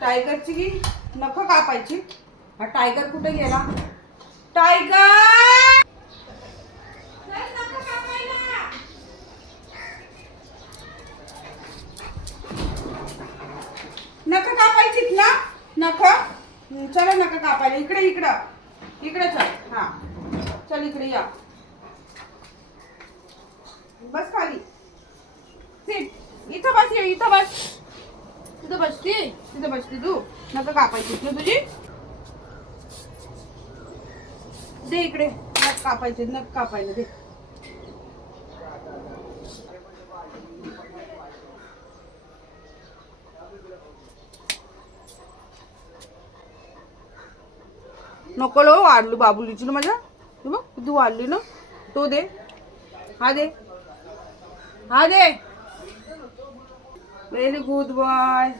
टायगरची नख कापायची. हा टायगर कुठे गेला? टायगर नख कापायचीत ना? नख चला नख कापायला. इकडे इकडं इकडे चल. हा चल इकडे या. बस खाली. इथं बस. ये इथं बस. तिथं बसती. तिथं बसती तू. नख कापायची ना तुझी. दे इकडे. नख कापायचे. नख कापायला दे. नको लो वाढलू बाबुलीची ना माझ्या. तू बघ किती वाढली ना. तो दे. हा दे. हा दे. Very good boy.